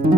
Salah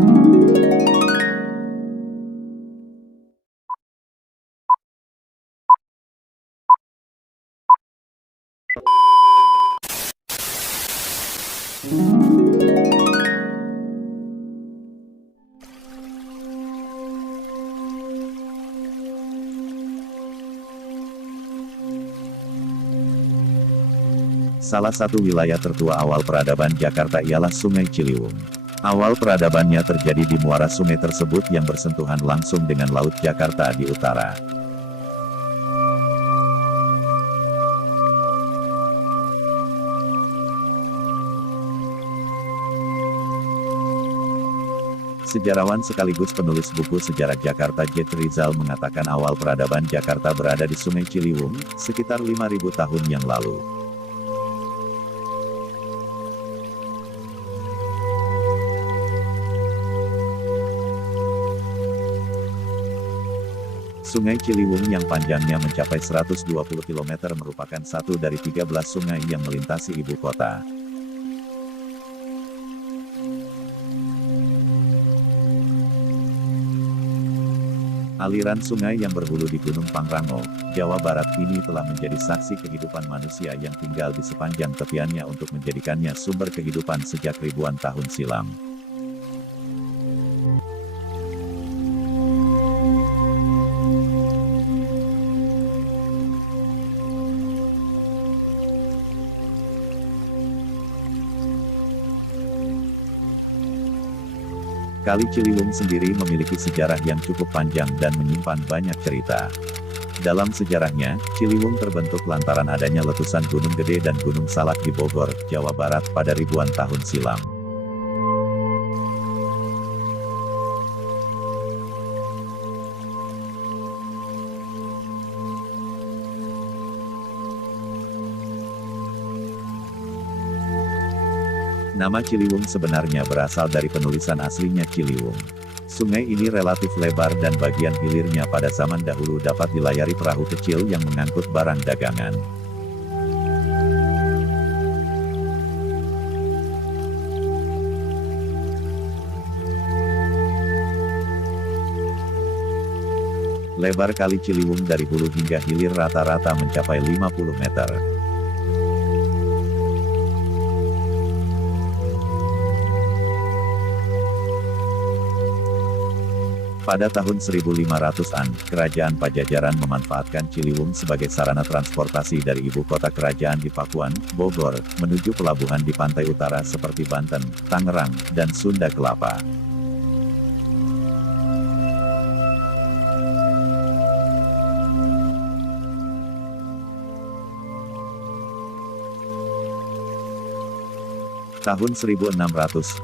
satu wilayah tertua awal peradaban Jakarta ialah Sungai Ciliwung. Awal peradabannya terjadi di muara sungai tersebut yang bersentuhan langsung dengan Laut Jakarta di utara. Sejarawan sekaligus penulis buku sejarah Jakarta J. Rizal mengatakan awal peradaban Jakarta berada di Sungai Ciliwung, sekitar 5.000 tahun yang lalu. Sungai Ciliwung yang panjangnya mencapai 120 km merupakan satu dari 13 sungai yang melintasi ibu kota. Aliran sungai yang berhulu di Gunung Pangrango, Jawa Barat ini telah menjadi saksi kehidupan manusia yang tinggal di sepanjang tepiannya untuk menjadikannya sumber kehidupan sejak ribuan tahun silam. Kali Ciliwung sendiri memiliki sejarah yang cukup panjang dan menyimpan banyak cerita. Dalam sejarahnya, Ciliwung terbentuk lantaran adanya letusan Gunung Gede dan Gunung Salak di Bogor, Jawa Barat pada ribuan tahun silam. Nama Ciliwung sebenarnya berasal dari penulisan aslinya Ciliwung. Sungai ini relatif lebar dan bagian hilirnya pada zaman dahulu dapat dilayari perahu kecil yang mengangkut barang dagangan. Lebar Kali Ciliwung dari hulu hingga hilir rata-rata mencapai 50 meter. Pada tahun 1500-an, Kerajaan Pajajaran memanfaatkan Ciliwung sebagai sarana transportasi dari ibu kota kerajaan di Pakuan, Bogor, menuju pelabuhan di pantai utara seperti Banten, Tangerang, dan Sunda Kelapa. Tahun 1600,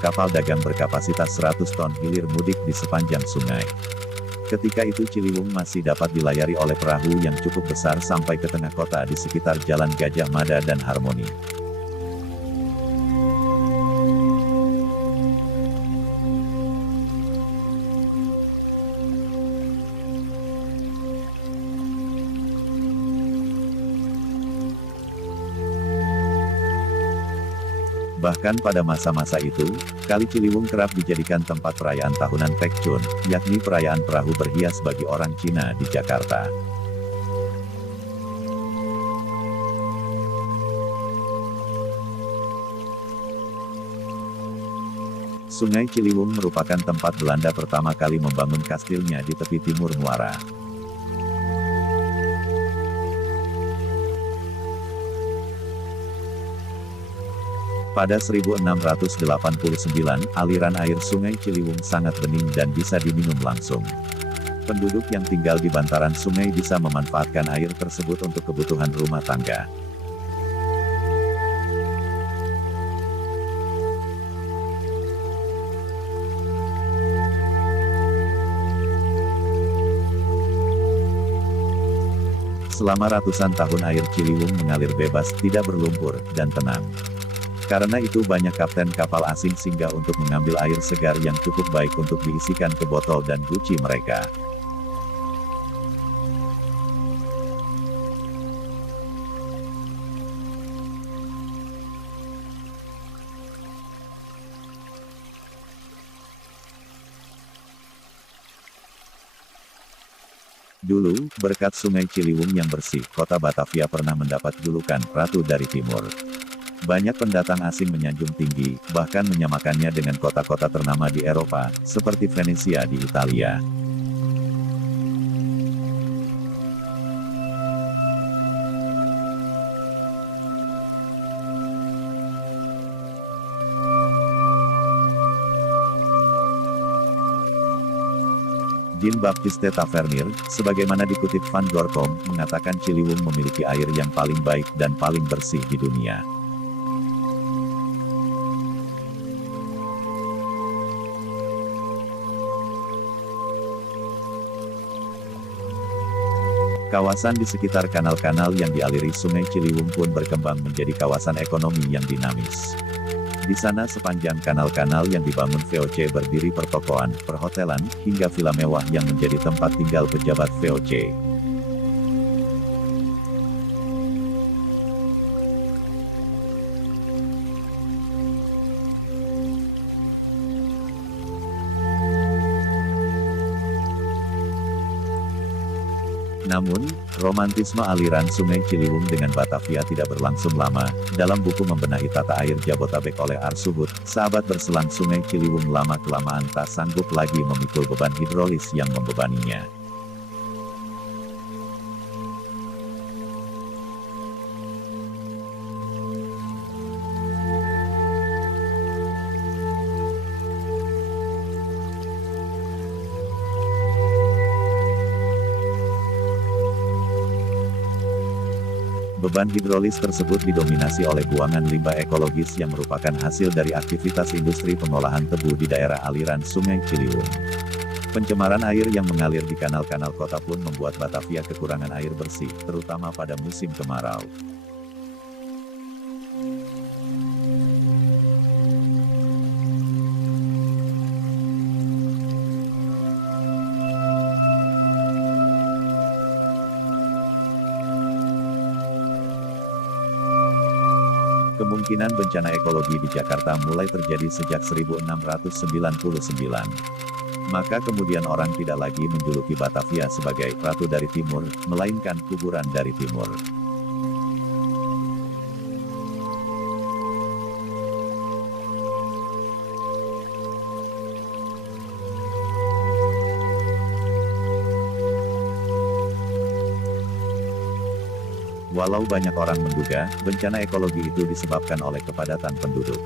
kapal dagang berkapasitas 100 ton hilir mudik di sepanjang sungai. Ketika itu Ciliwung masih dapat dilayari oleh perahu yang cukup besar sampai ke tengah kota di sekitar Jalan Gajah Mada dan Harmoni. Bahkan pada masa-masa itu, Kali Ciliwung kerap dijadikan tempat perayaan tahunan Pek Chun, yakni perayaan perahu berhias bagi orang Cina di Jakarta. Sungai Ciliwung merupakan tempat Belanda pertama kali membangun kastilnya di tepi timur muara. Pada 1689, aliran air Sungai Ciliwung sangat bening dan bisa diminum langsung. Penduduk yang tinggal di bantaran sungai bisa memanfaatkan air tersebut untuk kebutuhan rumah tangga. Selama ratusan tahun air Ciliwung mengalir bebas, tidak berlumpur, dan tenang. Karena itu banyak kapten kapal asing singgah untuk mengambil air segar yang cukup baik untuk diisikan ke botol dan guci mereka. Dulu, berkat Sungai Ciliwung yang bersih, kota Batavia pernah mendapat julukan Ratu dari Timur. Banyak pendatang asing menyanjung tinggi, bahkan menyamakannya dengan kota-kota ternama di Eropa, seperti Venesia di Italia. Jean-Baptiste Tavernier, sebagaimana dikutip Van Gorcom, mengatakan Ciliwung memiliki air yang paling baik dan paling bersih di dunia. Kawasan di sekitar kanal-kanal yang dialiri Sungai Ciliwung pun berkembang menjadi kawasan ekonomi yang dinamis. Di sana sepanjang kanal-kanal yang dibangun VOC berdiri pertokoan, perhotelan, hingga villa mewah yang menjadi tempat tinggal pejabat VOC. Namun, romantisme aliran Sungai Ciliwung dengan Batavia tidak berlangsung lama. Dalam buku Membenahi Tata Air Jabotabek oleh Arsuhut, sahabat berselang Sungai Ciliwung lama-kelamaan tak sanggup lagi memikul beban hidrolis yang membebaninya. Beban hidrolis tersebut didominasi oleh buangan limbah ekologis yang merupakan hasil dari aktivitas industri pengolahan tebu di daerah aliran Sungai Ciliwung. Pencemaran air yang mengalir di kanal-kanal kota pun membuat Batavia kekurangan air bersih, terutama pada musim kemarau. Kemungkinan bencana ekologi di Jakarta mulai terjadi sejak 1699. Maka kemudian orang tidak lagi menjuluki Batavia sebagai Ratu dari Timur, melainkan kuburan dari Timur. Walau banyak orang menduga, bencana ekologi itu disebabkan oleh kepadatan penduduk.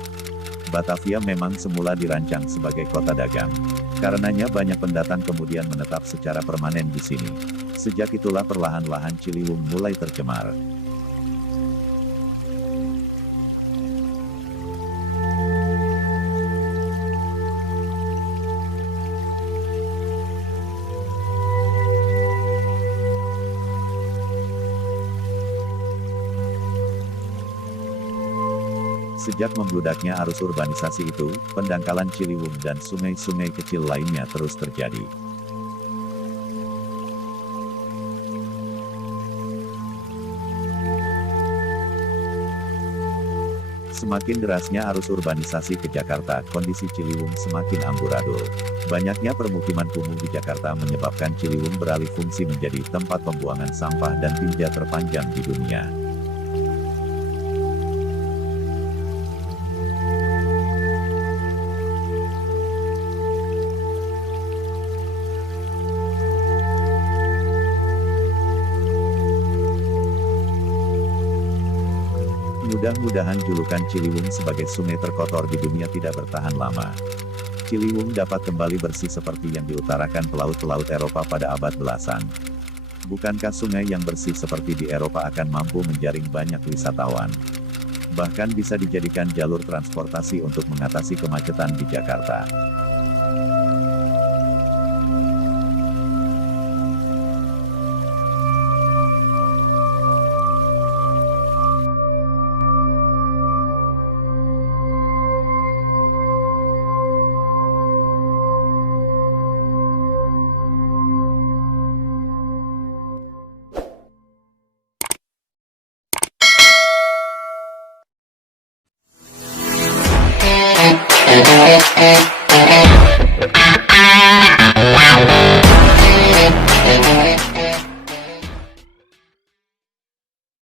Batavia memang semula dirancang sebagai kota dagang. Karenanya banyak pendatang kemudian menetap secara permanen di sini. Sejak itulah perlahan-lahan Ciliwung mulai tercemar. Sejak membludaknya arus urbanisasi itu, pendangkalan Ciliwung dan sungai-sungai kecil lainnya terus terjadi. Semakin derasnya arus urbanisasi ke Jakarta, kondisi Ciliwung semakin amburadul. Banyaknya permukiman kumuh di Jakarta menyebabkan Ciliwung beralih fungsi menjadi tempat pembuangan sampah dan tinja terpanjang di dunia. Mudah-mudahan julukan Ciliwung sebagai sungai terkotor di dunia tidak bertahan lama. Ciliwung dapat kembali bersih seperti yang diutarakan pelaut-pelaut Eropa pada abad belasan. Bukankah sungai yang bersih seperti di Eropa akan mampu menjaring banyak wisatawan? Bahkan bisa dijadikan jalur transportasi untuk mengatasi kemacetan di Jakarta.